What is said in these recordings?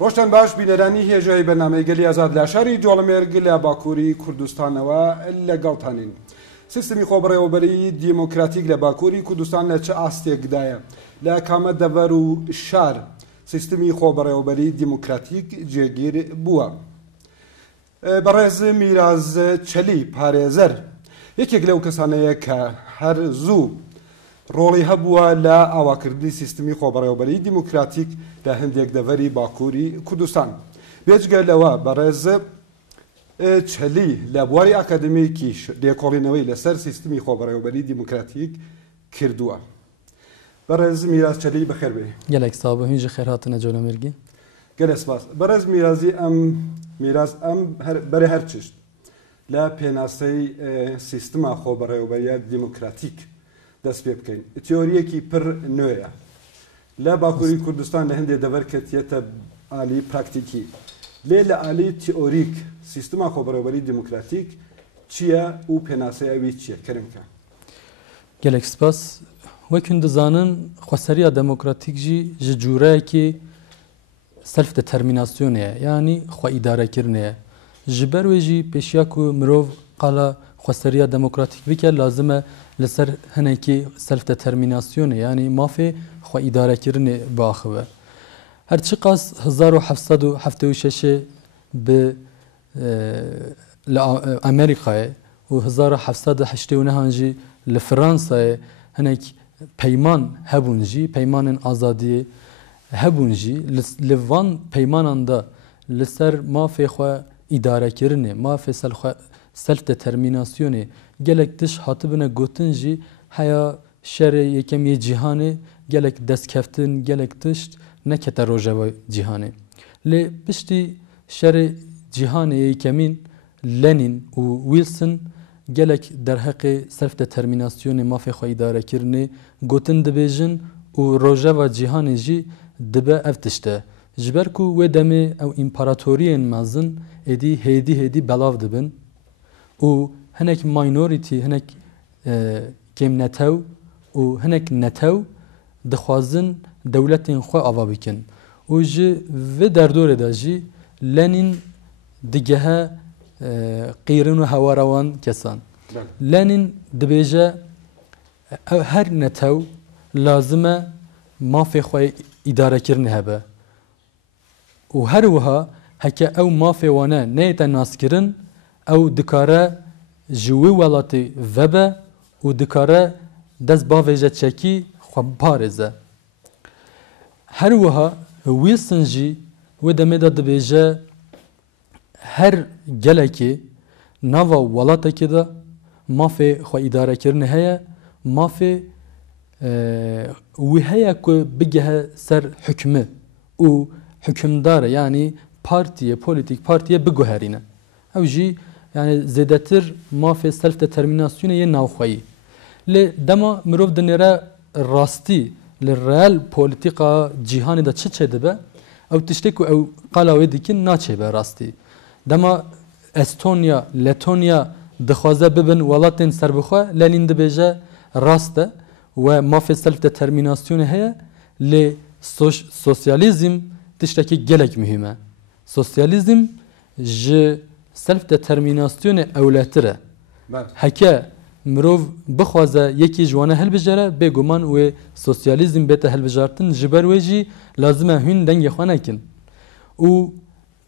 ڕۆژتان باش بینەرانی هێژەی بەنامەیەگەلی ئازاد لە شاری جۆڵەمێرگ لە باکووری کوردستانەوە لەگەڵتانین. سیستمی خۆبڕێوەبەری دیموکراتیک لە باکووری کوردستان لە چه ئاستێکدایە؟ لە کامە دەڤەر و شار سیستمی خۆبڕێوەبەری دیموکراتیک جێگیر بووە. بەڕێز میراز چەلی پارێزەر یەکێک لەو کەسانەیە کە هەر زوو ڕۆڵی هەبووە لە ئاواکردنی سیستمی خۆبڕێوەبەری دیموکراتیک لە هەندێک دەڤەری باکووری کوردستان. بێجگە لەوە بەڕێز چەلی لە بواری ئاکادمیەکیش لێکۆڵینەوەی لەسەر سیستمی خۆبڕێوەبەری دیموکراتیک کردووە. بەڕێز میراز چەلی بەخێربێ. گەلێک ساڵ هیچ خێر هاتنە جۆلەمێرگی. گەلێ سپاس. بەڕێز میرازی میراز بەرێ هەر چشت لە پێناسەی سیستما خۆبڕێوەبەریە دیموکراتیک دەست پێ بکەین. تیۆریەکی پڕ نوێیە لە باکووری کوردستان لە هەندێک دەڤەر کەتیەتە ئالی پراکتیکی. لێ لە ئالی تیۆریک سیستما خۆبڕێوەبەری دیموکراتیک چییە و پێناسەیەوی چییە؟ کەرمکە. گەلێک سپاس. وەکن دەزانن خواسەریە دەموکراتیک ژی ji جوورەیەکی سەلف دەتەرمیناسیۆنەیە، یعنی خوا ئیدارەکردنەیە. ji ber wê jî pêşiya ku mirov qala خواسەریە دەموکراتیک bike lazim e لەسەر هەنێکی سەلف دەتەرمیناسیۆنە، یعنی مافێ خوا ئیدارەکردنێ باخەوە. هەرچی قاس 1976 bi li Amerîkayê û 1989 jî li Fransayê hinek peyman hebûn jî, peymanên azadiyê hebûn jî, li van peymanan da li ser mafê xwe îdarekirinê, mafê self determinasyonê gelek tiş hatibine gotin jî heya şerê yekemiyê cîhanê gelek destkeftin, gelek tişt nekete rojeva cîhanê. Lê piştî şerê cîhanê yekemîn Lenin û Wilson gelek derheqê self determinasyonê mafê xwe îdarekirinê gotin dibêjin û rojeva cîhanê jî dibe ev tişt e. Ji ber ku wê demê ew împaratoriyên mezin êdî hêdî belav dibin û hinek minority, hinek kêmnetew û hinek netew dixwazin dewletên xwe ava bikin. û ji vê derdorê de jî Lenin digehe qîrin û hewara wan kesan. Lenin dibêje her netew lazim e mafê xwe îdarekirinê hebe. û her wiha heke ew mafê wane neyete naskirin, ew dikare ji wî welatê vebe û dikare dest bavê je çekî xwe parêze. Her wiha Wilson jî wê demê de dibêje her gelekê nava welatekê de mafê xwe îdarekirinê heye, mafê wî heye ku bigehe ser hukmê û hükümdar yani partiye, politik partiye biguherîne. Ew jî yani zêdetir mafê self determinasyonê yê navxweyî. Lê dema mirov dinêre rastî li reel polîtika cîhanê de çi çêdibe, ew tiştê ku ew qala wê dikin naçêbe rastî. Dema Estonya, Letonya dixwaze bibin welatên serbixwe, Lenin dibêje rast e we mafê self determinasyonê heye, lê sosyalizm tiştekî gelek mühim e. Sosyalizm ji self determinasyonê ewletir e. Heke mirov bixwaze yekî ji wan hilbijere, bêguman wê sosyalizm bête hilbijartin, ji ber wê jî lazim e hûn dengê xwe nekin. û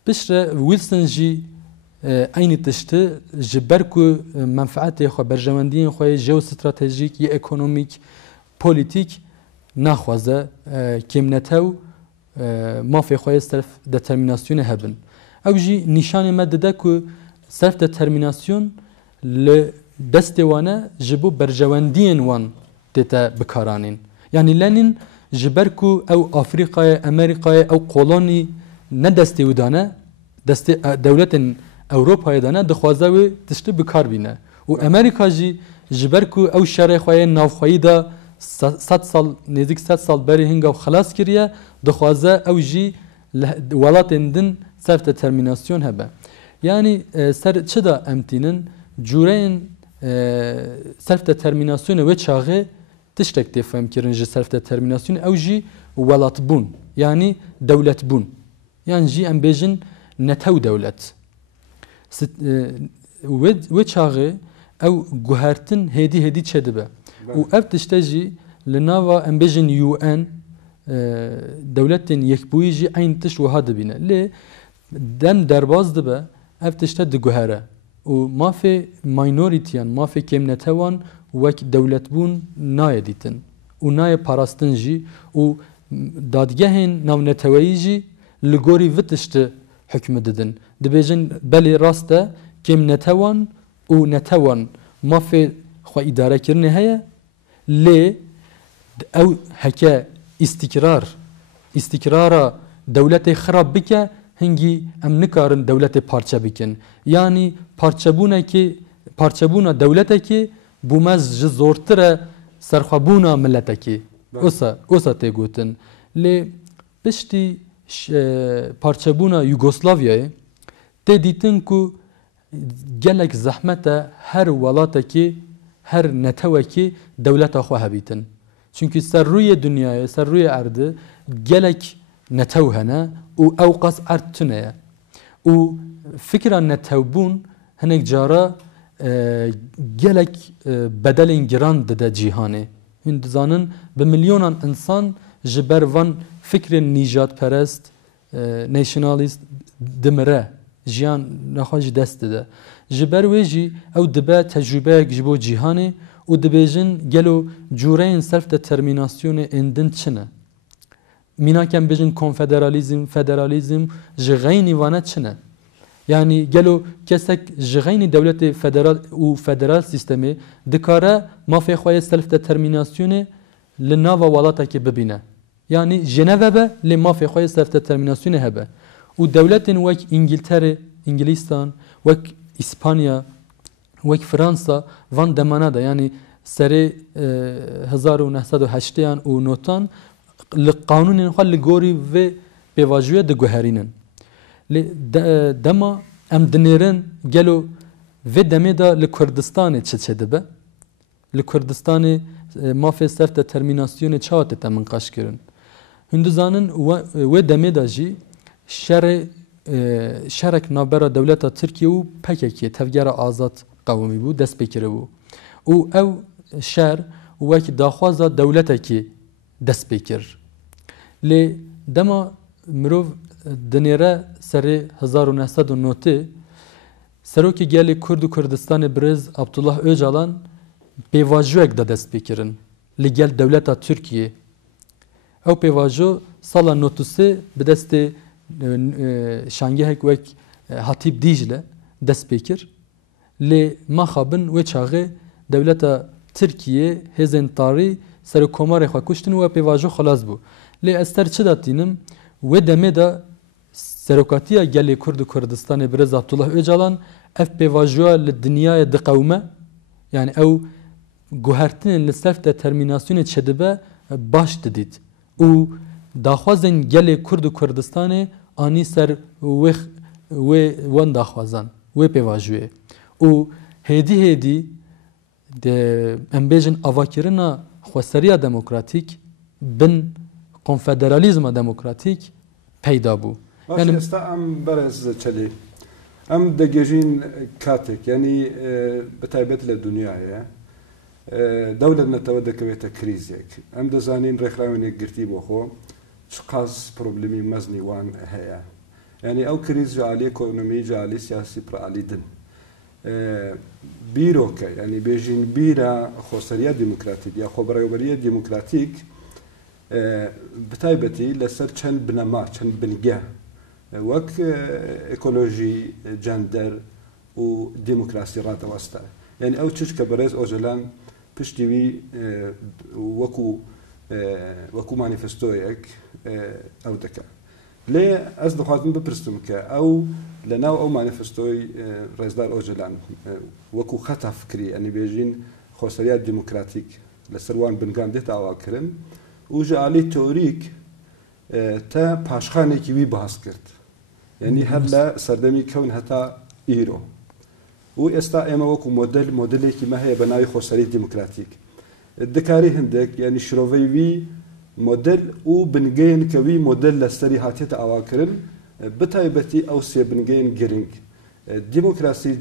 piştre Wilson jî aynı tiştî ji ber ku menfaetê xwe, berjewendiyên xwe jeostratejîk yê ekonomîk, polîtîk naxwaze kêmnetew mafê xwe self determinasyonê hebin. Ew jî nîşanê me dide ku self determinasyon li destê wan e ji bo berjewendiyên wan tête bikaranîn. Yani Lenin ji ber ku ew Afrikayê, Amerîkayê ew kolonî ne destê wî dane, destê dewletên Ewropayê dane, dixwaze wê tiştî bikar bîne. û Amerîka jî ji ber ku ew şerê xwe yê navxweyî da 100 sal nêzik 100 sal berê hingav xelas kiriye, dixwaze ew jî welatên din self determinasyon hebe. Yani ser çi da em tînin cûreyên self determinasyonê wê çaxê tiştek tê fêm kirin ji self determinasyonê, ew jî welatbûn, yani dewletbûn. یان جی ام بیژن نتو دولت و چاغه او گوهرتن هدی چه دبه و اف تشتجی لناوا ام بیژن یو ان دولتن یکبویی جی عین تش وها دبینه لی دم درباز دبه اف تشته دگوهره و مافی ماینوریتیان مافی کم نتوان وک دولت بون نای دیتن و نای پاراستن جی و دادگهن ناو نتوایی جی لگوری وتشت حکم ددن دبیجن بلی راسته کم نتوان و نتوان مافی خو اداره کرنه هیا لی او هکا استقرار دولت خراب بکه هنگی ام نکارن دولت پارچه بکن یعنی پارچبونا دولت که بومز زورتره سرخوابونا ملت که اوسا تیگوتن لی پشتی پارچبونا یوگوسلاویای تی دیتن که گلک زحمت هر ولاتا که هر نتوه که دولت خواه بیتن چونکه سر روی دنیای سر روی ارده گلک نتوهنه و او قص ارتنه و فکر نتوبون هنگ جارا گلک بدل گران ده جیهانه هند زانن به میلیونان انسان جبر وان فکر نجات پرست نیشنالیست دمره جیان نخواهش دست ده جبر ویجی او دبه تجربه جبو جیهانه و دبیجن گلو جورین سلف دترمیناسیون اندن چنه مینا کم بیجن کنفدرالیزم فدرالیزم جغینی وانه چنه یعنی گلو کسک جغینی دولت فدرال و فدرال سیستمی دکاره مافی خواهی سلف دترمیناسیون لناوا والاتا که ببینه یعنی جنوه به لی مافی خواهی سلف دترمیناسیون هبه و دولت وک انگلتره انگلیستان وک اسپانیا وک فرانسا وان دمانه ده یعنی سری 1908 و نوتان لقانون خال لگوری و بواجوه ده گوهرینن دما ام دنیرن گلو و دمه دا لکردستان چه دبه لکردستان مافی سرت ترمیناسیون چهات تمنقاش کرن هندوزانن و دمه دا جی شرک نابرا دولت ترکیه و پکیه تفگر آزاد قومی بود دست بکره بود او شهر وکی داخوازا دولت کی دست بکر لی دما مروف دنیره سر 1909 سروکی گلی کرد و کردستان برز عبدالله اوجالان پیواجوک دا دست بکرن لی گل دولت ترکیه او پیواجو سال 93 به دست شانگه هک وک حتیب دیجله دست بکر لی ما خابن و چاغه دولت ترکیه هزن تاری سر کمار خواه کشتن و پیواجو خلاص بو لی استر چه داتینم و دمه دا سروکاتیا گلی کرد و کردستان برز عبدالله اوجالان اف پیواجوها لدنیای دقومه یعنی او گوهرتن لسلف دترمیناسیون چدبه باش دید و داخوازن گلی کرد و کردستان آنی سر و وان داخوازن و پیواجوه و هدی ام بیجن آواکرنا خوستریا دموکراتیک بن کنفدرالیزم دموکراتیک پیدا بو یعنی استا ام برز چلی ام دگیجین کاتک یعنی بتایبت لدنیاه دولت نتوده كويتا كريزيك ام دزانين رخلاوين يقرتي بوخو شقاز بروبلمي مزني وان هيا يعني او كريز جالي ايكونومي جالي سياسي برالي دن بيروكا يعني بيجين بيرا خوسريا ديمقراطيك يا خبريوبريا ديمقراطيك بتايبتي لسر چن بنما چن بنجا وك ايكولوجي جندر و ديمقراسي رات واسطه يعني او تشك برز اوجلان پشتیوی وکو مانیفستویک او دکا لی از دخوازم بپرستم که او لناو او مانیفستوی رئیسدار اوجلان وکو خطا فکری یعنی بیجین خوصریات ديمقراطيك لسروان بنگان ده دعوا کرن و جعلی توریک تا پاشخانه کی وی بحث کرد یعنی هر لا سردمی کون هتا ایرو و استا اما وكو موديل كي ما هي بناي خوسري ديمقراطيك الدكاري هندك يعني شروفي موديل و بنجين كوي موديل لستري هاتيت اواكرن بتایبەتی ئەو سێ بنگەین گرنگ دیموکراسی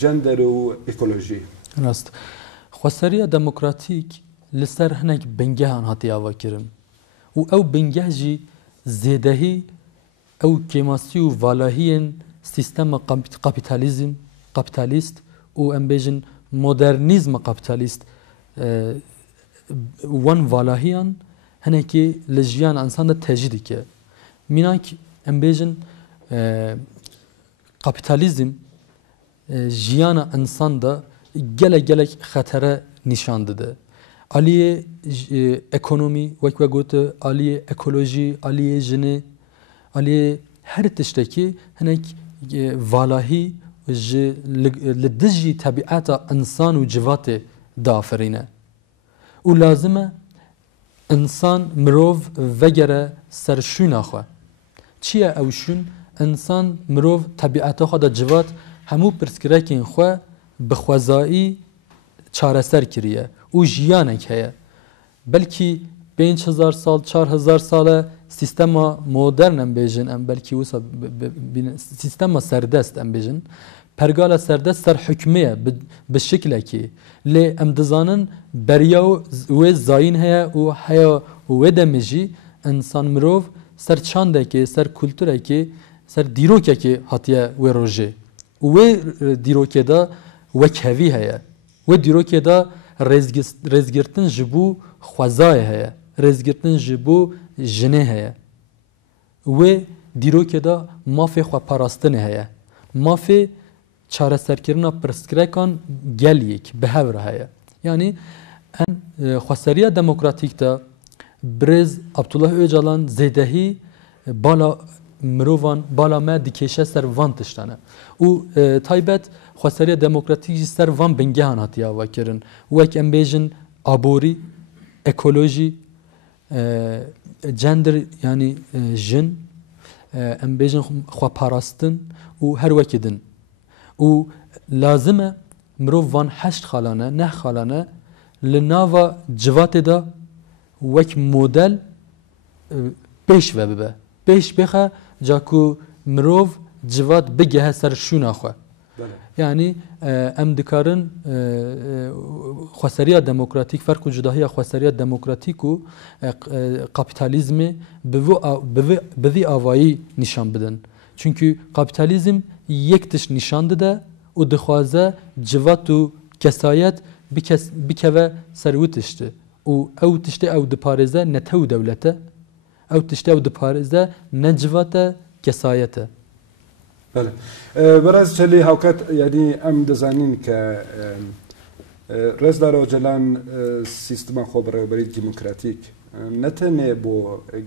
جەندەر و ئیکۆلۆژی ڕاست خۆسەریە دەموکراتیک لەسەر هەنێک بنگەهان هاتی ئاواکردن و ئەو بنگەژی زێدەهی ئەو کێماسی و ڤالاهیên سیستەمە کاپیتالیست و ئەم بێژن مۆدەرنیزمە کاپیتالیست وان ڤالاهیان هەنێکی لە ژیان ئەنساندا تەژی دکە میناک ئەم بێژن کاپیتالیزم ژیانە ئەنساندا gelek xetere nîşan dide. Aliyê ekonomî wek we gote, aliyê ekolojî, aliyê jinê, aliyê her tiştekî hinek valahî ji li dijî tebiata insan û civatê diafirîne. û lazim e insan mirov vegere ser şûna xwe. Çi ye ew şûn? İnsan mirov tebiata xwe da civat hemû pirsgirêkên xwe bi xwezayî çareser kiriye û jiyanek heye. Belkî 5000 sal, 4000 sal e sistema modern em bêjin, em belkî wisa sistema serdest em bêjin. Pergala serdest ser hukmê ye bi şiklekî. Lê em dizanin beriya wê zayîn heye û heya wê demê jî insan mirov ser çandekê, ser kulturekê, ser dîrokekê hatiye wê rojê. û wê dîrokê da وەکهوی هەیە وە دیرۆکێدا ڕێزگرتن ji بۆ xwezayê heye rêzgirtin ji bo jinê heye wê dîrokêda mafê xweparastinê heye mafê çareserkirina pirsgirekan geliyek bi hev re heye yanî em xweseriya demokratîk de birêz Abdullah Öcalan zêdehî bala mirovan bala me dikêşe ser van tiştane û taybet xweseriya demokratîk jî ser van bingehan hatiye avakirin wek em bêjin aborî ekolojî gender yanî jin em bêjin xweparastin û her wekî din û lazim e mirov van heşt xalane neh xalane li nava civatê da wek model pêş ve bibe pêş bêxe ca ku mirov civat bigehe ser şûna xwe yani em dikarin xweseriya demokratîk ferq û cudahiya xweseriya demokratîk û kapitalizmê bi vî avayî nîşan bidin çünkü kapitalizm yek tişt nîşan dide û dixwaze civat û kesayet bikeve ser wî tiştî û ew tiştê ew diparêze ne tew dewlet e ew tiştê ew diparêze ne civat e kesayet e بله برای چلی هاوکت یعنی ام دزانین که رزدار اوجلان سیستم خبررسانی دموکراتیک نتنه بو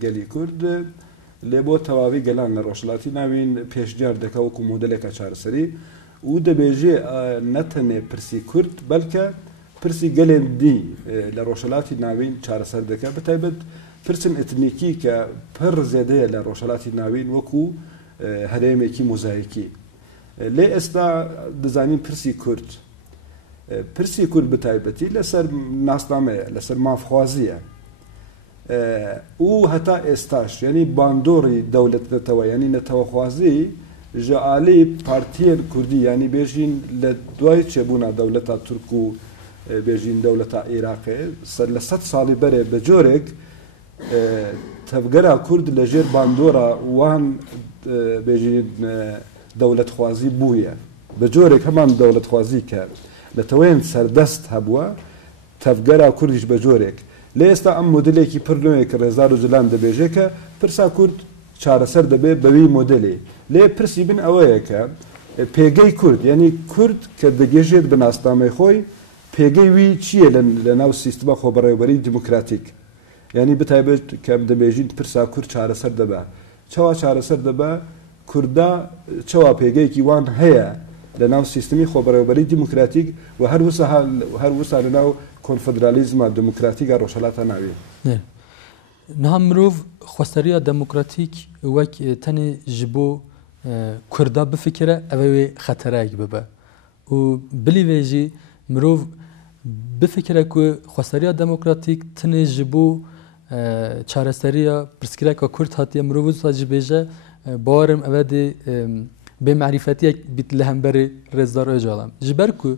گلی کرد لبو تواوی گلان روشلاتی نوین پیشجار دکه و مدل که چارسری او دبیجی نتنه پرسی کرد بلکه پرسی گلن دی لروشلاتی نوین چارسر دکه بتایبد پرسن اتنیکی که پر زده لروشلاتی نوین وکو هەرێمێکی مۆزاییکی لێ ئێستا دەزانین پرسی کورد بتایبەتی لەسەر ناسنامەیە لەسەر مافخوازیە و هەتا ئێستاش یعنی باندۆڕی دەولەت نەتەوە یعنی نەتەوەخوازی ژە ئالەی پارتیەن کوردی یعنی بێژین لە دوای چێبوونا دەولەتە تورک و بێژین دەولەتە عێراقێ سەر لە 100 ساڵی بەرێ بە جۆرێک تەبگەرا کورد لەژێر باندۆرە وان بێژین دەولەتخوازی بوویە بە جۆرێک هەمان دەولەتخوازی کە لە تەوەیان سەردەست هەبووە تەفگەرا کوردیش بە جۆرێک لە ئێستا ئەم مۆدلێکی پر نوێ کە ڕێزار و جلان دەبێژێ کە پرسا کورد چارەسەر دەبێت بەوی مۆدلێ لێ پرسی بن ئەوەیە کە پێگەی کورد یعنی کورد کە دەگەژێت بە ناسنامەی خۆی پێگەی وی چییە لە ناو سیستمە خۆبەڕێوەبەری دموکراتیک یعنی بتایبێت کەم دەبێژین پرسا کورد چارەسەر دەبە چاوا چارەسەر دەبە کووردا چاوا پێگەیەکی وان هەیە لە ناو سیستمی خۆبەڕێوەبەری دموکراتیک و هەر وسا لە ناو کۆنفدرالیزمە دموکراتیکە ڕۆژهەڵاتە ناوێ نها مرۆڤ خۆسەریە دەموکراتیک وەک تەنێ ji بۆ کووردا بفکرە ئەوە وێ خەتەرایەک ببە و بلیێ jî مرۆڤ بفکرە ku خۆسەریە دەموکراتیک تەنێ ji بۆ çareseriya pirsgirêka Kurd hatiye mirov wisa jî bêje بارم أودي بمعرفتي بتلهم بري رزدار أجالم جبركو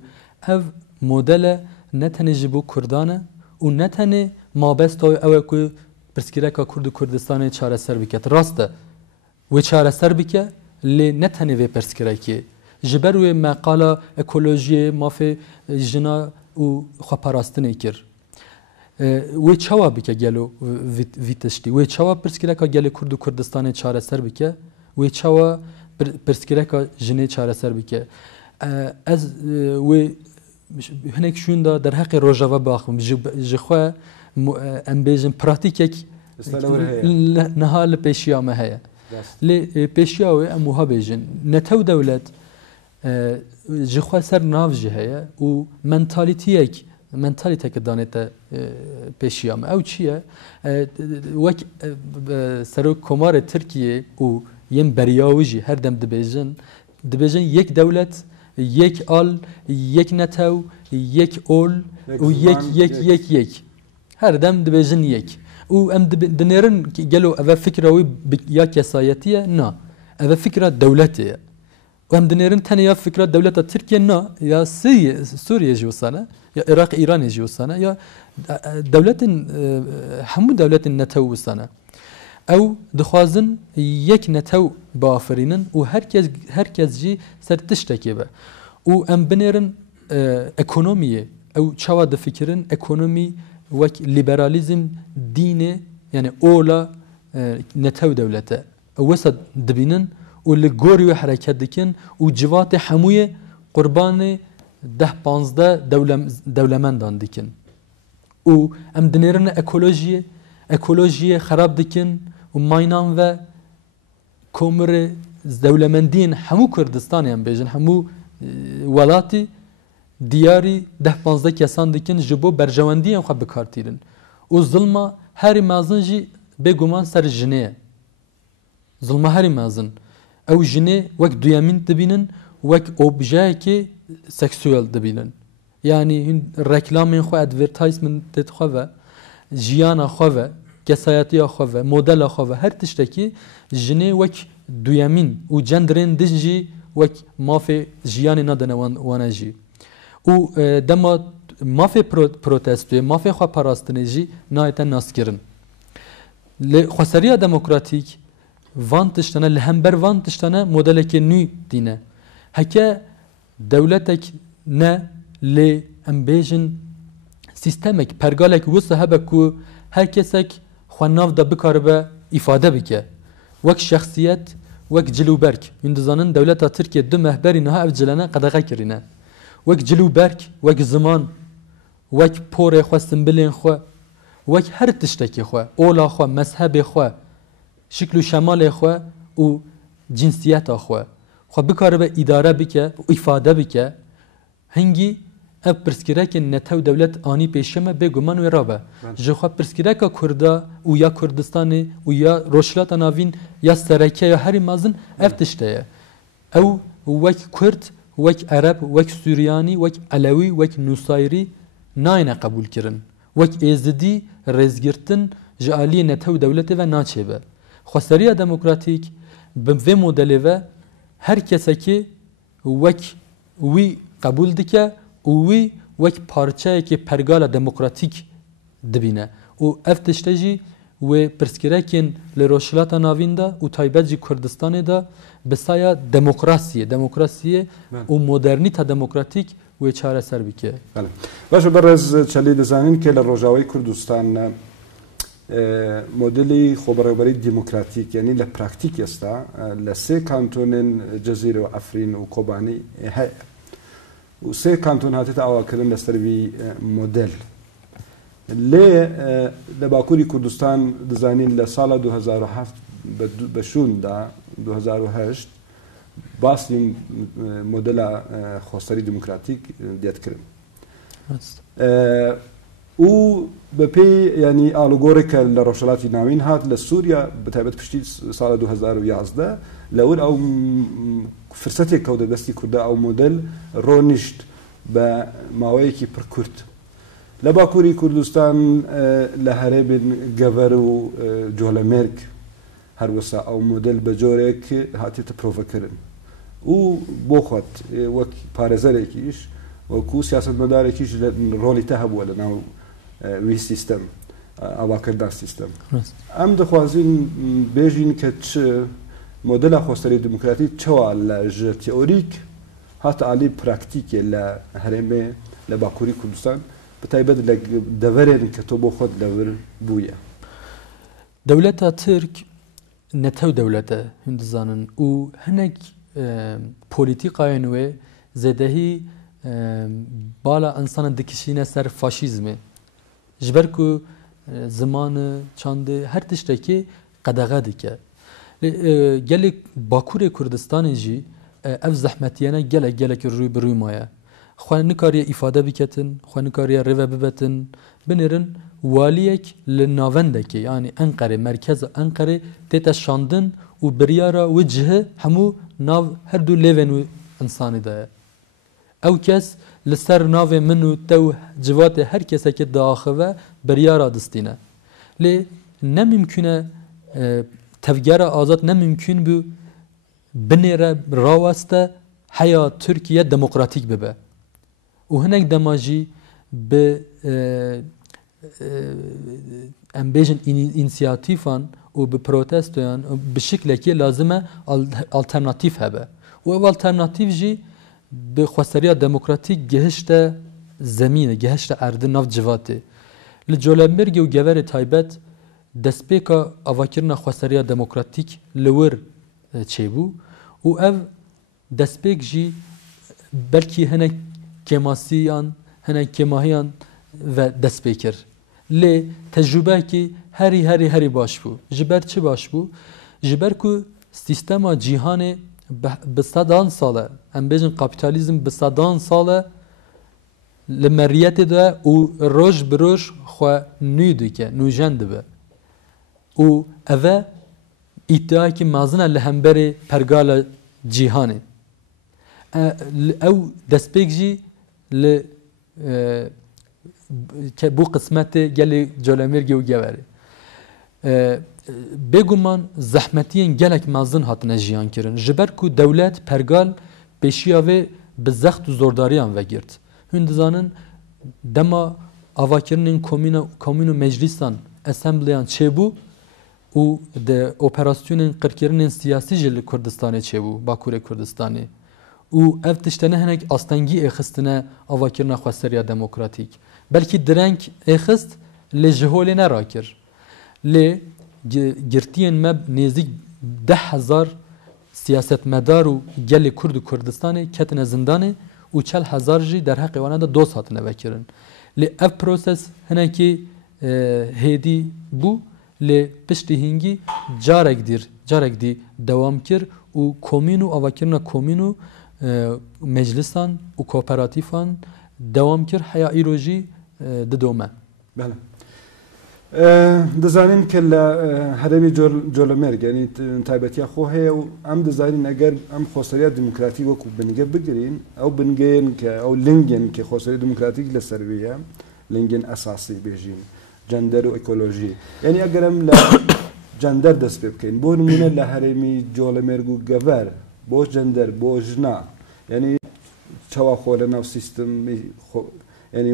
أو موديل نتنه جبو كردانه و نتنه ما بس تو أو كو برسكيرك كرد كردستان چاره سر بكت راسته و چاره سر بكه ل نتنه و برسكيركي جبرو مقاله اکولوژی مافه جنا و خو پاراستنه کر و چاوا بکه گلو ویتشتی و چاوا برسكيرك گل كرد كردستان چاره سر بكه و چاوا برسكيرك جنه چاره سر بكه از و هناك شون دا در حق روجاوا باخم جخوا ام بيجن براتيكك نهال بيشيا ما هي لي بيشياوي اموها بيجن نتو دولت جخوا سر ناف جهه و منتاليتيك دانته بيشيا ما او چيه وك سرو كومار تركيا و يم برياوجي هر دم دبيجن يك دولت یک آل یک نتو یک اول و یک هر دم دبیجن یک و ام دنيرن قالوا أبا فكرة يا كسايتية نا أبا فكرة دولتية وهم دنيرن تاني يا فكرة دولة تركيا نا يا سوريا جوسانا يا العراق إيران جوسانا يا دولة همو دولة نتو سنة أو دخوازن یک نتو بافرینن و هرکس جی سر تشتکی به و ام بنیرن اکونومیه او چوا دفکرن اکونومی وک لیبرالیزم دینه یعنی اولا نتو دولته وسط دبینن و لگوری و حرکت دکن و جوات حموی قربان 10-15 دولمندان دکن و ام دنیرن اکولوژی خراب دکن و ماینان و کومر دولمندین همو کردستان هم بیجن همو ولاتی دیاری 10-15 کسان دکن جبو برجواندی هم خواه بکارتیرن و ظلما هری مازن جی بگومان سر جنه ظلما هری مازن او جنه وک دویامین دبینن وک اوبجای که سکسوال دبینن یعنی رکلامین خواه ادورتایزمنت دید خواه و جیانا خواه و کسایتی خواه مدل خواه هر تشتکی جنه وک دویامین و جندرین دجی وک مافی جیانی ندن وانجی و دما مافی پروتستوی مافی خواه پاراستنی جی نایتا ناسکرن خسریه دموکراتیک وان تشتنه لهمبر وان تشتنه مدل که نوی دینه هکه دولتک نه لی امبیجن سیستمک پرگالک وسه هبه که هر کسک خواناف دا بکاره به ifade بکه وک شخصیت وک جلوبرک اندزانن دولت ترکیه دو مهبری نها اف جلانه قدقه کرینه وک جلوبرک وک زمان وک پور خو سمبلین خو وک هر تشتکی خو اولا خو مذهب خو شکل و شمال خو و جنسیت خو بکاره به اداره بکه و ifade بکه هنگی اف پرسکرک نتو دولت آنی پیشمه بگمان و رابه جخوا پرسکرک کردا و یا کردستان و یا روشلات ناوین یا سرکه یا هری مازن اف تشته او وک کرد وک عرب وک سوریانی وک علوی وک نوسایری ناینه قبول کرن وک ازدی رزگرتن جالی نتو دولت و ناچه به خسریه دموکراتیک به مدل و هر کسی که وک وی قبول دکه وی وک پارچه که پرگال دموکراتیک دبینه و افتشتجی و پرسکرکین لروشلات ناوین دا و تایبت جی کردستان دا بسایا دموکراسیه و مدرنیت دموکراتیک و چاره سر بکه باشه برز چلی دزانین که لروجاوی کردستان مدلی خبرگزاری دموکراتیک یعنی لپراکتیک است لسه کانتونن جزیره و افرین و کوبانی هی و سه کانتون هاتیت آواکرین لستروی مدل لی لباکوری کردستان دزانین لسال 2007 بشون دا 2008 باسی مدل خواستاری دموکراتیک دیت کرد و بپی یعنی آلوگوریک لروشلاتی ناوین هات لسوریا بتابت پشتی سال 2011 لول او فرصتی که دستی کرده او مدل رونشت به ماوی کی پر کرد لباکوری کردستان لهرب گور و جولمرگ هەروەسا ئەو مۆدل بە جۆرێک هاتێتە پرۆڤەکردن و بۆ خۆت وەک پارێزەرێکیش وەکو سیاسەتمەدارێکیش ڕۆڵی تە هەبووە لە ناو وی سیستەم ئاواکردان سیستەم ئەم دەخوازین بێژین کە چ مۆدەلا خۆسەری دموکراتی چەوە لە ژە تێۆریک هاتە عالی پراکتیکێ لە هەرێمێ لە باکووری کوردستان بەتایبەت لە دەڤەرێن کە تۆ بۆ خۆت لەور بوویە دەولەتە ترک نەتەو دەولەتە هندزانن و هەنێک پۆلیتیقایە نوێ زێدەهی بالا ئەنسانە دکشینە سەر فاشیزمێ ji ber ku zimanı çandê her tiştekê qedexe dike gelek Bakurê Kurdistanê jî ev zehmetiyene gelek rû bi rû maye xwe nikariye îfade biketin xwe nikariye rêve bibetin binêrin waliyek li navendekê yanî Enqerê merkeza Enqerê tête şandin û biryara wê cihê hemû nav her du lêvên wê insanî de ye ew kes li ser navê min û te û civatê her kesekê diaxive biryara distîne lê nemimkün e tevgera azad nemimkün bû binêre raweste heya Tirkiye demokratîk bibe û hinek dema jî bi em bêjin înisiyatîfan û bi protestoyan bi şiklekê lazim e alternatîv hebe û ev alternatîv jî bi xweseriya demokratîk gihişte zemînê gihişte erdin nav civatê li Colemêrgê û Geverê taybet destpêka avakirina xweseriya demokratîk li wir çêbû û ev destpêk jî belkî hinek kêmasiyan hinek kêmahiyan ve destpê kir lê tecrübekî herî baş bû ji ber çi baş bû ji ber ku sîstema cîhanê bi sedan sal e em bêjin kapîtalîzm bi sedan sal e li meriyetê de û roj bi roj xwe nû dike nûjen dibe û ev e îddiayekî mezin e li hemberê pergala cîhanê ew destpêk jî li bu qismetê gelê Colemêrgê û Geverê bêguman zehmetiyên gelek mezin hatine jiyan kirin ji ber ku dewlet pergal pêşiya vê bi zext û zordariyan vegirt hûn dizanin dema avakirinên komîn û meclîsan assembleyan çêbû û de operasyonên qirkirinên siyasî jî li Kurdistanê çêbû Bakurê Kurdistanê û ev tiştene hinek astengî êxistine avakirina xweseriya demokratîk belkî direng êxist lê ji holê nerakir lê girtiyên me nêzik 10,000 siyasetmedar û gelê Kurd û Kurdistanê ketine zindanê û 40,000 jî derheqê wan de dost hatine vekirin lê ev proses hinekî hêdî bû lê piştî hîngî carek dî dewam kir û komîn û avakirina komîn û meclisan û kooperatîfan dewam kir heya îro jî didome دەزانین کە لە هەرێمی جۆلەمێرگ ینی تایبەتیە خۆ هەیە و ئەم دەزانین ئەگەر ئەم خۆسەریە دموکراتی وەکو بنگە بگرین ئەو بنگەیەن کە ئەو لنگێن کە خۆسەری دموکراتیک لەسەرویە لنگێن ئەساسی بێژین جەندەر و ئەکۆلۆژی یعنی ئەگەرم لە جەندەر دەست پێ بکەین بۆ نمونە لە هەرێمی جۆلەمێرگ و گەڤەر بۆ جەندەر بۆ ژنا یعنی چاوا خۆ لە ناو سیستمی ینی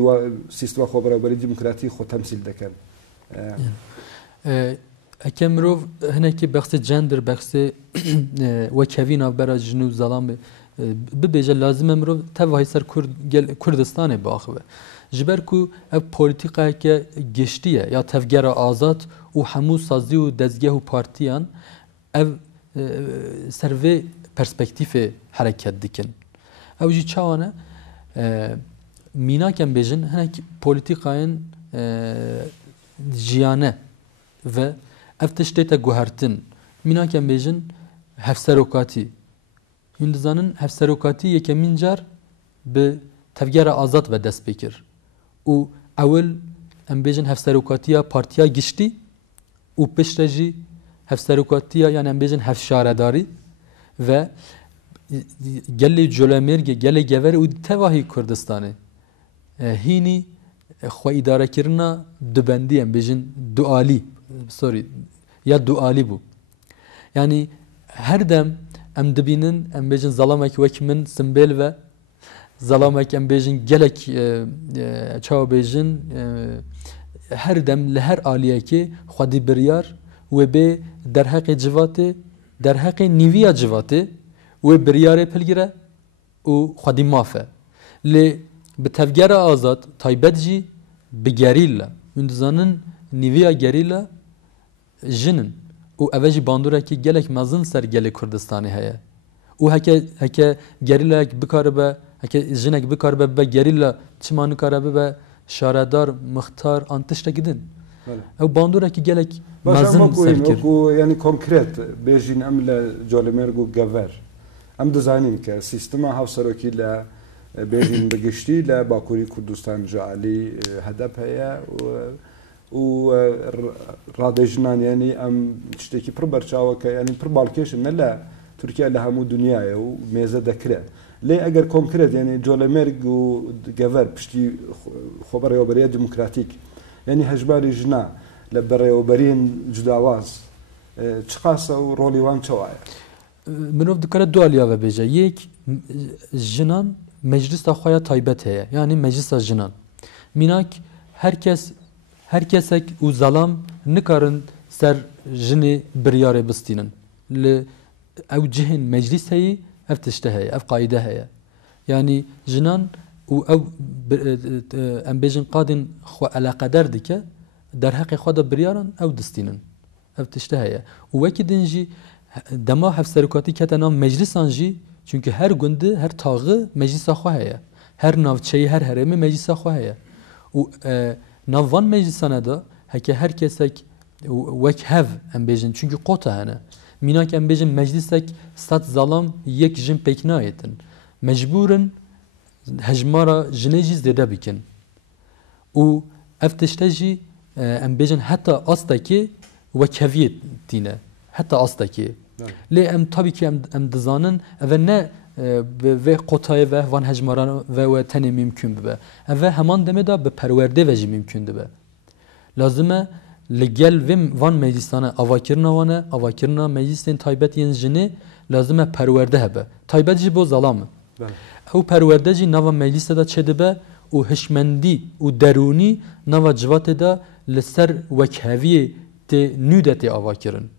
سیستما خۆبەرەوەری دموکراتی خۆ تەمسیل دەکەن اکه مرو هنکی بخش جندر بخش و کوی نابرا جنوب زلام ببیجه لازم مرو توهی سر کردستان باخوه جبر کو اف پولیتیکا که گشتیه یا تفگر آزاد و همو سازی و دزگه و پارتیان اف سروی پرسپکتیف حرکت دکن او جی چوانه مینا کم بیجن هنک پولیتیکاین جیانه و افتشته گوهرتن مینا کم بیجن هفسروکاتی هندزانن هفسروکاتی یکمین جار به تفگر آزاد و دست بکر و اول ام بیجن هفسروکاتیا پارتیا گشتی و پشتجی هفسروکاتیا یعنی ام بیجن هفشارداری و گلی جولمرگ گلی گور و تواهی کردستانه هینی خو اداره کردن دوبندی ام بیجن دوالی یا دوالی بو yani her dem em dibinin em bejin zalamek wek min simbel ve zalamek em bejin gelek çawa bejin her dem li her aliyeki xwedî biryar ve bê derheqê civatê derheqê nîviya civatê wê biryarê pilgire û xwedî mafe lê bi tevgera azad taybet jî bi gerîla hûn dizanin nîviya gerîla jinin û ev jî bandurekî gelek mezin ser gelê Kurdistanê heye û heke gerîlayek bikaribe heke jinek bikaribe bibe gerîla çima nikare bibe şaredar mixtar an tiştekî din ew bandurekî gelek mezin ser kir yani konkret bêjîn em li Colemêrg û Gever em dizanin ke sîstema hevserokî le bêjîn bi giştî li Bakurî Kurdistan ji alî hedef heye û radêjinan yani em tiştekî pir berçaveke yani pir balkêşin ne le Türkiye li hemû dunyayê û mêze dekire lê eger konkret yani Colemêrg û Gever piştî xweberewberiya demokratîk yani hejbarî jina li berêweberiyên cudawaz çi qasa û rolê wan çawa ye mirov dikare du aliya ve bêje yek jinan meclisa xwe ya taybet heye yani meclisa jinan mînak herkesek û zalam nikarin ser jinê biryarê bistînin li ew cihên meclîs heyî ev tişte heye ev qaîde heye yani jinan û ew em bêjin qadên xwe eleqeder dike derheqê xwe de biryaran ew distînin ev tişte heye û wekî din jî dema hevserokatî kete nav meclisan jî çünkü her gundê her taxı meclisa xwe heye her navçeyî her herêmê meclisa xwe heye û nav van meclisane de heke herkesek wek hev em bêjin çünkü qota hene mînak em bêjin meclisek sed zalam yek jin pêk nayêtin mecbûrin hejmara jinê jî zêde bikin û ev tişte jî em bêjin heta astekê wekeviyê tîne heta astekê lê em tabii ki em dizanin ev ne ve qotayê ve van hejmaran ve tenê mümkün bibe ev heman demê da bi perwerdê ve jî mümkün dibe lazim e li gel vê van meclîsane avakirina wan e avakirina meclîsên taybet yên jinê lazim e perwerde hebe taybet jî bo zalam e ew perwerde jî nava meclîsê de çêdibe û hişmendî û derûnî nava civatê de li ser wekheviyê tê nû de tê avakirin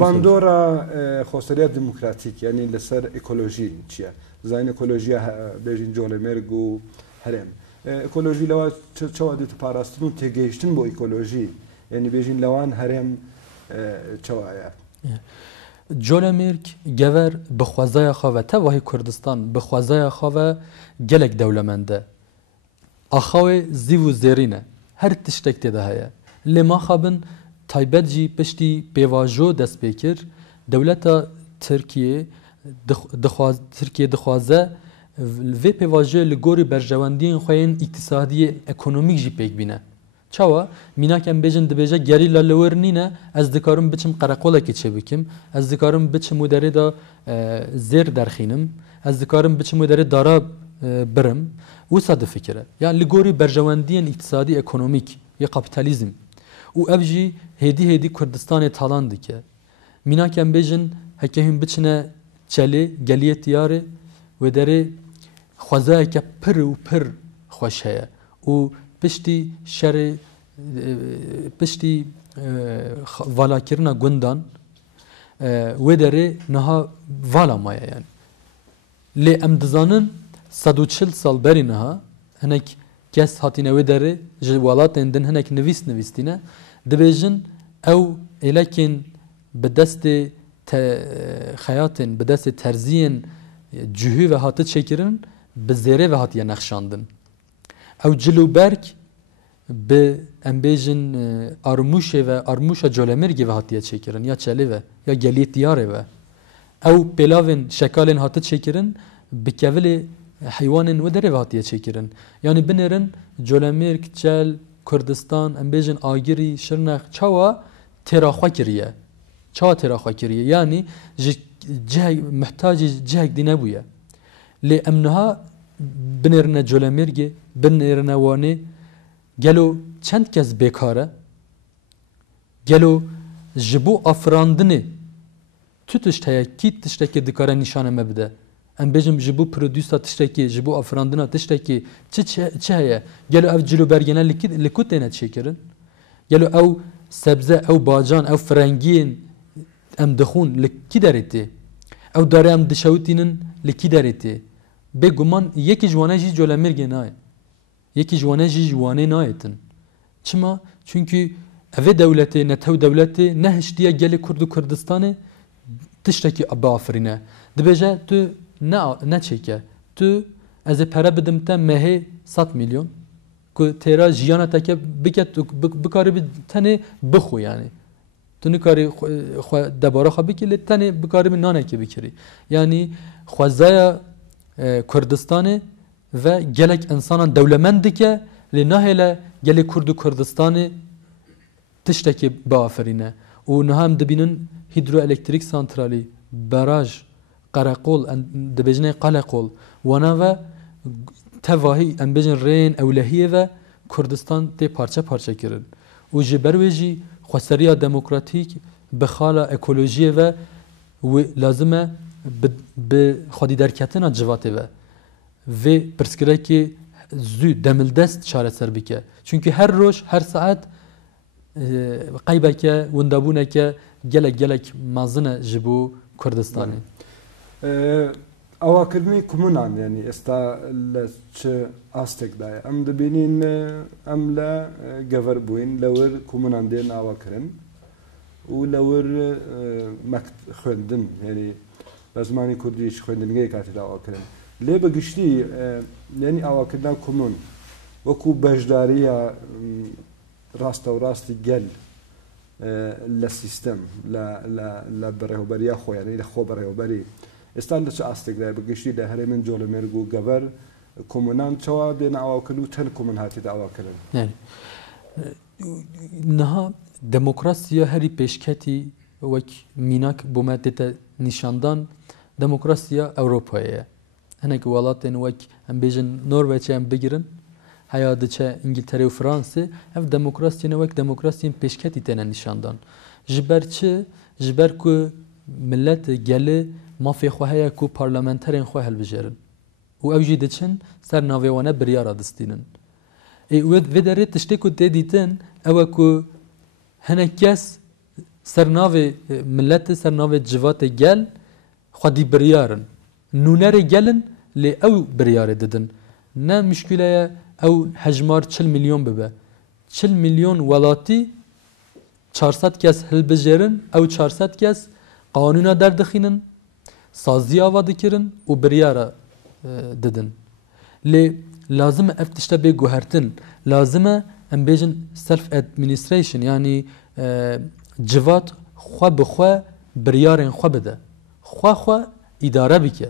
bandora xweseriya demokratîk yani li ser ekolojî çi ye zayên ekolojiya bêjin Colemêrg û herêm ekolojî lewa çawa dê parastin û têgehiştin bo ekolojî yani bêjin lewan herêm çawa ye Colemêrg Gever bi xwezaya xwe ve tevahî Kurdistan bi xwezaya xwe ve gelek dewlemend e axawê zîv û zêrîn e her tiştek tê de heye lê maxabin taybet jî piştî pêvajo dest pê kir dewleta Tirkiye dixwaze vê pêvajiyê li gorî berjewendiyên xwe yên îktisadî ekonomîk jî pêk bîne çawa mînak em bêjin dibêje gerîla li wir nîne ez dikarim biçim qereqolekê çê bikim ez dikarim biçim û derê da zêr derxînim ez dikarim biçim û derê dara birim wisa difikire yani li gorî berjewendiyên îktisadî ekonomîk ya kapitalizm û ev jî hêdî hêdî Kurdistanê talan dike mînak em bêjin heke hûn biçine çelê geliyê tiyarê wê derê xwezayeke pir û pir xweş heye û piştî şerê piştî valakirina gundan wê derê niha vala maye yani lê em dizanin 140 sal berî niha hinek kes hatîne wê derê ji welatên din hinek nivîstîne dibêjin ew êlekên bi destê xeyatên bi destê terziyên cihû ve hatı çekirin bi zêrê ve hatiye nexşandin ew cilûberg bi em bêjin armûşê ve armûşa Colemêrgê ve hatiye çekirin ya çelê ve ya geliyê diyarê ve ew pêlavên şekalên hatı çekirin bi kevilê heywanên wê derê ve hatiye çekirin yani binêrin Colemêrg çel Kurdistan em bêjin agirî şirnex çawa têra xwe kiriye çawa têra xwe kiriye yani ji cihek mihtacî cihek dî nebûye lê em niha binêrine Colemêrgê binêrine wanê gelo çend kes bêkar e gelo جبو افراندنه تو تشتهی کی تشتکی دکاره نشانه مبده ام بجم جبو پرودوسا تشتکی جبو افراندنا تشتکی چه هيا گلو اف جلو برگنه لکوت نه چیکرن گلو او سبزه او باجان او فرنگین ام دخون لکی درتی او داره ام دشوتینن لکی درتی بگمان یکی جوانه جی جوله مرگه نای یکی جوانه جی جوانه نایتن چما çünkü ev devleti ne tev devleti ne hiştiye geli Kurdu Kürdistan'ı tişteki abba afrine dibece tu ne çeke tu ez para bidim te mehe 100 milyon ku tera jiyana teke biket bikari bir tane bixu yani tu nikari debara xabi ki le tane bikari bir nane ki bikiri yani xwazaya Kürdistan'ı ve gelek insanan devlemendike li nahele geli Kurdu Kürdistan'ı tişteki bafirine و نهم دبینن هیدروئلکتریک سانترالی باراج قرقول دبجنه قلقول وناوا تواهی ام بجن رین اولهیه و کردستان تی پارچه پارچه کرن و جبرویجی خسریا دموکراتیک بخالا اکولوژی و لازمه به خودی درکتنا جواته و پرسکره که زو دملدست چاره سر بکه چونکه هر روز هر ساعت قیبکه وندابونه که گلک مازنه جبو کردستانی اواکرنی کمونان یعنی استا چه استک دای ام دبینین ام لا گور بوین لور کمونان دین اواکرن و لور مکت خوندن یعنی زمانی کردیش خوندن گی کاتل اواکرن لی بگشتی یعنی اواکرنا کمون وکو بجداریه راست و راستی گل لسیستم لا برهوبری خو یعنی خو برهوبری استان چه استگ ده بگشتی ده هر من جول مرگو گور کومونان چوا دین اواکلو تن کومن هاتی ده اواکلن yani نها دموکراسیا هری پیشکتی وک میناک بومدت نشاندان دموکراسیا اروپایه هنک ولاتن وک ام بیجن نروژ ام بگیرن hayada çe İngiltere ve Fransa ev demokrasiyene ve demokrasiyin peşketi tenen nişandan. Jiber ku millet geli mafya xwahaya ku parlamenterin xwe helbijerin. û ew jî diçin ser navêwane biryara distînin. Vê derê tiştê ku tê dîtin ew e ku hinek kes ser navê milletê ser navê civatê gel xwedî biryarin. Nûnerê gelin lê ew biryarê didin. Ne müşküleye او حجمار 40 milyon ببه 40 milyon ولاتي 400 کس هل بجرن او 400 کس قانونا در دخینن سازی آوا دکرن و بریارا ددن لی لازم افتشتا بی گوهرتن لازم ام بیجن سلف ادمنستریشن یعنی جوات خوا بخوا بریارن خوا بده خوا اداره بکه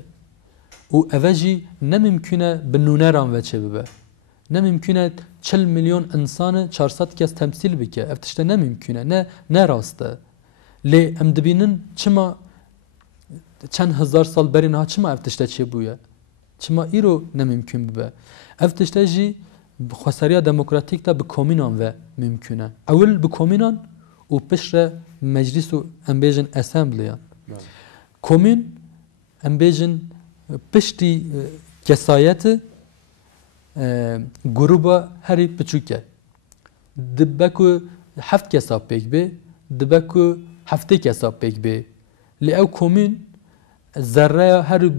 و اوجی نممکنه بنونران وچه ببه ne mümküne 40 milyon insanı 400 kez temsil bike. Eftişte ne mümküne ne rastı. Le em dibinin çima çend hezar sal berin ha çima eftişte çe buya. Çima iro ne mümkün be. Eftişte ji xwasariya demokratik da bi komînan ve mümküne. Ewil bi komînan û pişre meclis û em bêjin assembleyan. Komîn em bêjin piştî kesayeti gruba heri piçuke dibe ku heft kesa pek be dibe ku hefte kesa pek be li ew komün zerre heri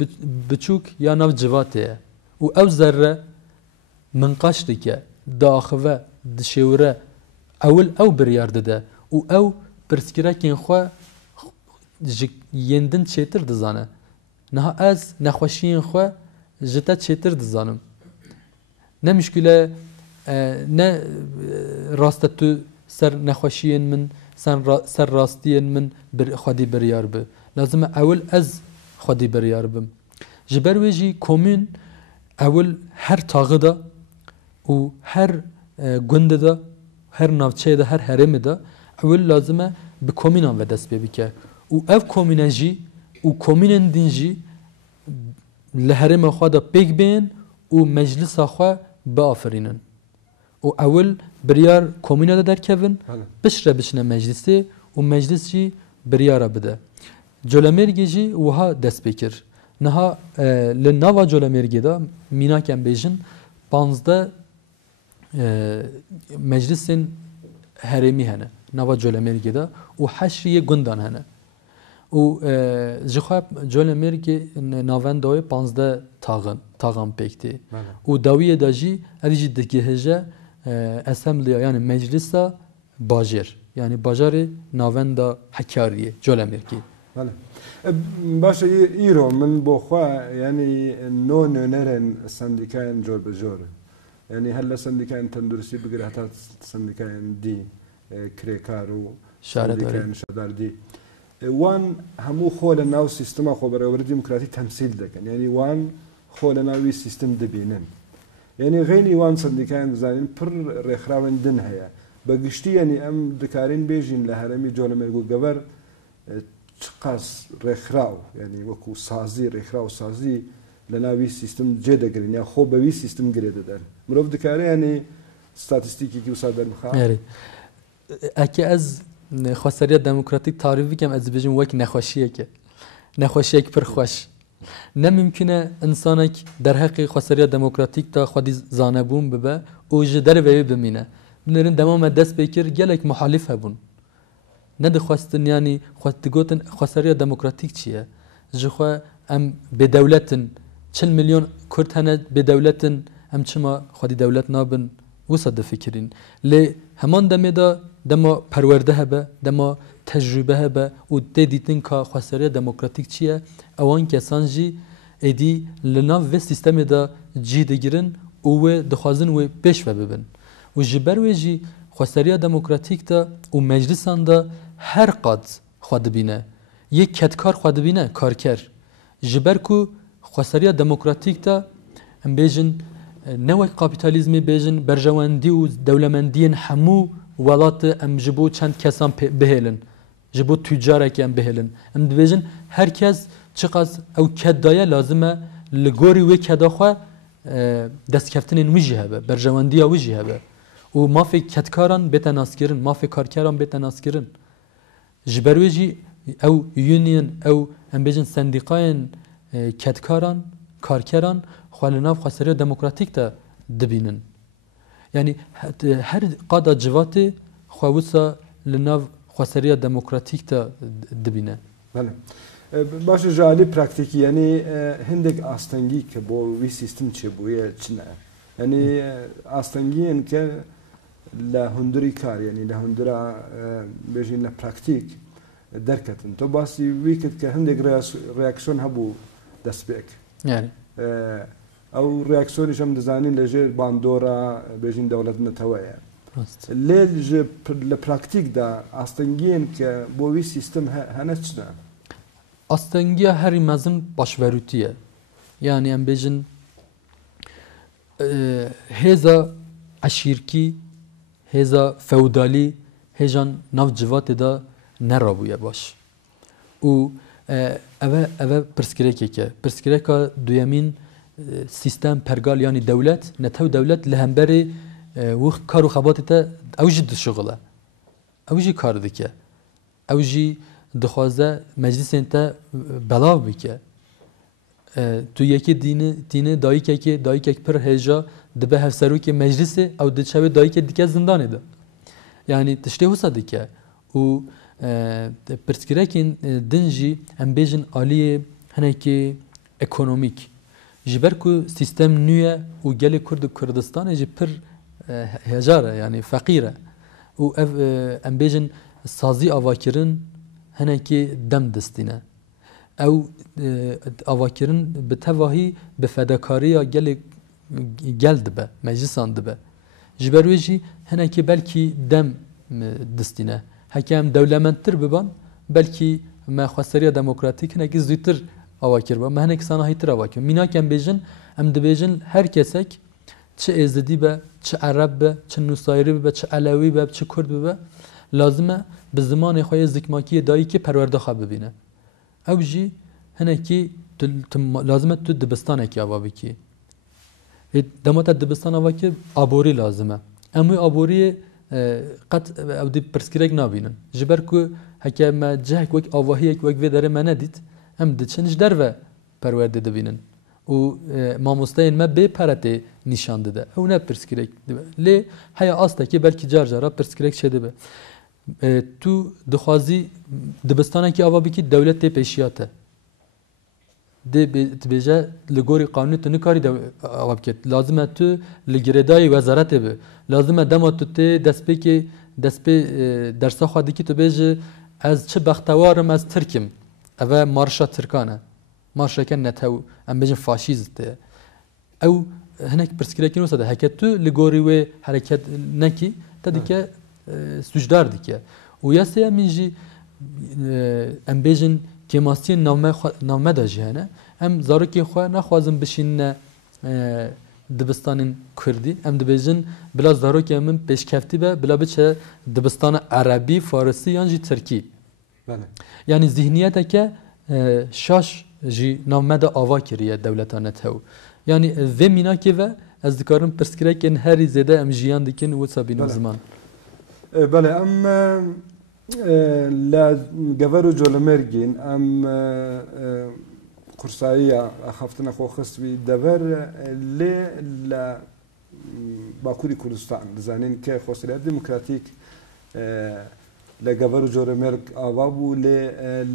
piçuk ya nav civate u ew zerre min qaş dike daxive dişewre ewil ew biryar dide u ew pirskirekên xwe ji yendin çêtir dizane niha ez nexweşiyên xwe ji te çêtir dizanim ne müşküle ne rasta tu ser nexweşiyên min ser rastiyên min xwedî biryar bi lazim e ewil ez xwedî biryar bim ji ber wê jî komün ewil her taxı da û her gundê da her navçeyê da her herêmê da ewil lazim e bi komînan ve dest pê bike û ev komîne jî û komînên din jî li herêma xwe da pêk bên û meclisa xwe biafirînin û ewil biryar komîna da derkevin pişre biçine meclisê و مجلس جی بریاره بده جولمرگی جی وها دست بکر نها لنوا جولمرگی دا مینا کم بیجن 15 مجلسین هرمی هنه نوا جولمرگی دا و حشری گندان هنه و جخواب جولمرگی ناوندای 15 تاغم پکتی و داویه دا جی اریجی دگهجه اسمبلیا یعنی مجلسا باجر yani bajarê navenda hekariyê Colemêrkê. Başa îro min bo xwe yanî no nûnerên sendîkayên cor bi jor yanî helle sendîkayên tenduristî bigire heta sendîkayên dî kirêkar û sendîkayên şedar dî wan hemû xwe li nav sîstema xwe berêwerî demokratîk temsîl dikin yanî wan xwe li nav wî sîstem dibînin yanî xênî wan sendîkayên dizanîn pir rêxrawên din heye بگشتی یعنی ام دکارین بیجین لهرمی جولمرگو گور چقاس رخراو یعنی وکو سازی رخراو سازی لناوی سیستم جدا گرین یا خوب بوی سیستم گریده دن مروف دکاری یعنی ستاتستیکی کی وساد برمخا اکی از خواستاری دموکراتیک تعریفی کم از بیجیم وک نخوشیه که نخوشیه که پر خوش نممکنه انسانک در حق خواستاری دموکراتیک تا خودی زانبون ببه او جدر وی بمینه بنرن دمام دست بکر گلک محالف هبون ند خواستن یعنی خواستگوتن خواستاری دموکراتیک چیه جخوا ام به دولتن 40 میلیون کرد هنه به دولتن ام چما خودی دولت نابن وصد فکرین لی همان دمه دا دما پرورده هبه دما تجربه هبه و دیدین که خواستاری دموکراتیک چیه اوان کسان جی ایدی لناو و سیستم دا جی دگیرن و دخوازن و پیش و ببن و جبر ویجی خواستاری دموکراتیک دا و مجلسان دا هر قاد خواد بینه یک کتکار خواد بینه کارکر جبر کو خواستاری دموکراتیک دا ام بیجن نوع کاپیتالیزمی بیجن برجواندی و دولمندین همو ولات ام جبو چند کسان بهلن جبو تجاره که ام بهلن ام بیجن هر کس چقدر او کدایه لازمه لگوری و کداخوا دست کفتن وجه هبه برجواندی وجه هبه و مافی کتکاران بهتن اسکرین مافی کارکران بهتن اسکرین جبرویجی او یونین او ام بیجن سندیقاین کتکاران کارکران خالناف خواستاری دموکراتیک تا دبینن یعنی هر قادا جواتی خواوسا لناف خواستاری دموکراتیک تا دبینه بله باشه جالی پرکتیکی یعنی هندک آستانگی که با وی سیستم چه بویه چنه یعنی آستانگی این که لهندری کار یعنی لهندرا بیشین لپرکتیک درکتن تو باسی ویکت که هندک ریاکشن هبو دست بیک یعنی او ریاکشنش هم دزانین لجر باندورا بیشین دولت نتوایه لیل ج لپرکتیک دا آستانگین که با وی سیستم هنه چنه آستانگی هری مزن باشوروتیه یعنی ام بیشین هزا عشیرکی هزا فودالی هجان ناو جوات دا نرابویه باش و اوه پرسکریکه که پرسکریکه دویمین سیستم پرگال یعنی دولت نتو دولت لهمبری وقت کارو خباتی تا اوجی دو شغله اوجی کار دکه اوجی دخوازه مجلس انتا بلاو بکه تو یکی دینه دایی که پر هجا دبه هفسرو که مجلسه او دچوی دایی که دیگه زندانه ده یعنی تشته حسا دیگه و پرسکرکین دنجی ام بیجن آلیه هنه که اکونومیک جبر کو سیستم نویه و گل کرد و کردستانه جی پر هجاره یعنی فقیره و ام بیجن سازی آواکرن هنه که دم دستینه او آواکرن به تواهی به فداکاری گل دبه مجلسان دبه جبرویجی هنه که بلکی دم دستینه حکم دولمندتر ببان بلکی ما خواستاری دموکراتیک هنه که زودتر آواکر با ما هنه که سانهایی تر آواکر مینا کم بیجن ام دبیجن هر کسک چه ازدی به چه عرب به چه نصایری به چه علوی به چه کرد به لازمه به زمان خواه زکماکی دایی که پرورده خواه ببینه او جی هنه که لازمه تو دبستانه که آوا بکی دمات دبستان آوا که آبوری لازمه اما آبوری قەت ئەو دی پرسکرێک نابینن ji ber ku heke me cihek wek avahiyek wek vê derê me nedît em diçin ji derve perwerdê dibînin û mamosteyên me bê peretê nîşan dide ew ne pirsgirêk dibe lê heya astekî belkî car cara pirsgirêk çê dibe tu dixwazî dibistanekî ava bikî dewlet tê pêşiya te dibêje li gorî qanûnê tu nikarî ava bikî lazim e tu li girêdayê wezaretê bi lazim e dema tu tê destpêkê destpê dersa xwe dikî tu bêjî ez çi bextewarim ez Tirkim ev e marşa Tirkan e marşeke netew em bêjin faşîst e ew hinek pirsgirêkî wisa de heke tu li gorî wê hereket nekî te dike sujdar dike û yasaya min jî em bêjin kêmastiyên navme de jî hene em zarokên xwe naxwazin bişînine dibistanên Kurdî em dibêjin bila zarokê min pêşkeftî be bila biçe dibistana Erebî Farsî yan jî Tirkî yanî zihniyeteke şaş jî navme de ava kiriye dewleta netew yanî vê mînakê ve ez dikarim pirsgirêkên herî zêde em jiyan dikin wisa bînin ziman بله ام لا جبر جولمرجين ام قرصايا خفتنا خو خصبي دبر لا باكوري كردستان زانين كه خسرات ديمقراطيك لا جبر جولمرج ابابو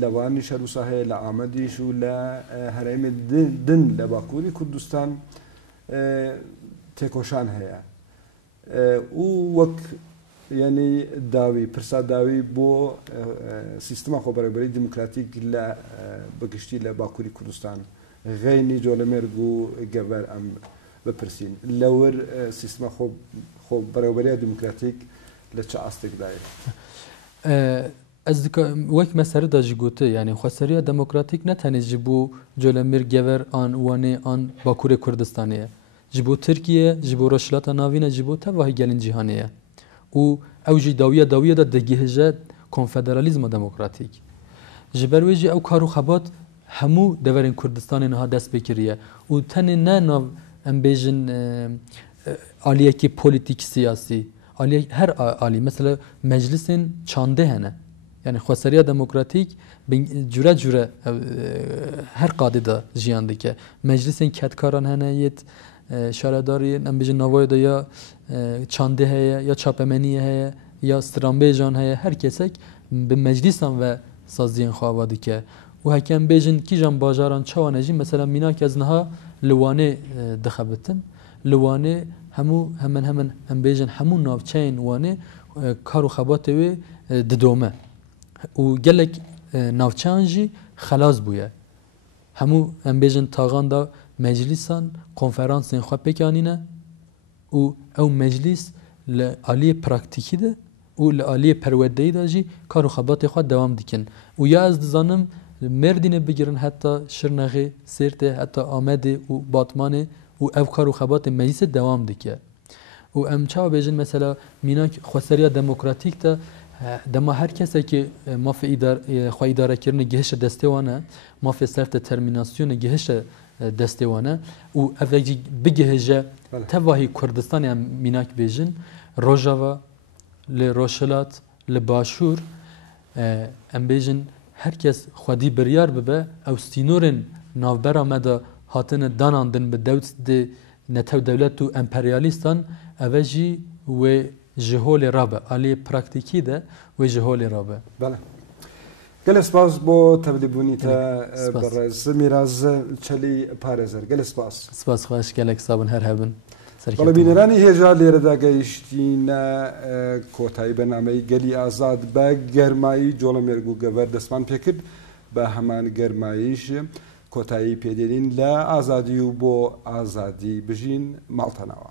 لواني شروسه لا عمدي شو لا هرم دن لا باكوري كردستان تكوشان هي وك يعني داوي برسا داوي بو سيستم خبربري ديمقراطيك لا بقشتي لا باكوري كردستان غيني جولمرغو جبر ام بپرسين لور سيستم خبربري ديمقراطيك لچ استك داي از وك مسر دا جگوته يعني خسريه ديمقراطيك نه تنه جبو جولمر جبر ان وانه ان باكوري كردستانيه جبو ترکیه جبو رشلات ناوینه جبو تواهی گلین جهانیه و اوجی داویه دا دگیهجه کنفدرالیزم دموکراتیک جبرویجی او کارو خبات همو دورین کردستان نها دست بکریه و تنه نه ناو ام بیجن آلیه کی پولیتیک سیاسی آلیه هر آلی مثلا مجلسین چانده هنه yani xweseriya demokratîk cure cure her qadî da jiyan dike meclisên ketkaran hene yê şaredariyên em bêjin navayê de ya çandê heye ya çapemeniyê heye ya stranbêjan heye her kesek bi meclîsan ve saziyên xwe ava dike û heke em bêjin kîjan bajaran çawan e jî mesela mînak ez niha li Wanê dixebitin li Wanê hemû hemen em bêjin hemû navçeyên Wanê kar û xebatê wê didome û gelek navçeyan jî xelas bûye hemû em bêjin taxan da meclîsan konferansên xwe pêkanîne û ew meclîs li aliyê praktîkî de û li aliyê perwerdeyî de jî kar û xebatê xwe dewam dikin û ya ez dizanim Mêrdînê bigirin heta Şirnexê Sêrtê heta Amedê û Batmanê û ev kar û xebatê meclîsê dewam dike û em çawa bêjin mesela mînak xweseriya demokratîk de dema her kesekî mafê xwe îdarekirinê gihişe destê wan e mafê selfdeterminasyonê gihişe destê wan e û ev jî bigihêje tevahî Kurdistanê em mînak bêjin Rojava li Rojhilat li Başûr em bêjin herkes xwedî biryar bibe ew stînorên navbera me de hatine danandin bi dewlê netew dewlet û emperyalîstan ev jî wê ji holê rabe aliyê praktîkî de wê ji holê rabe gelek spas bo tevlîbûnî te birez mîraz çelî parêzer gelek spas xweş gelek sabin her hebin بینەرانی هێژا لێرەدا گەیشتینە کۆتایی بەنامەی گەلی ئازاد بە گەرمایی جۆڵەمێرگ و گەڤەر دەستمان پێکرد بە هەمان گەرماییش کۆتایی پێدێنین لە ئازادی و بۆ ئازادی بژین ماڵتەناوە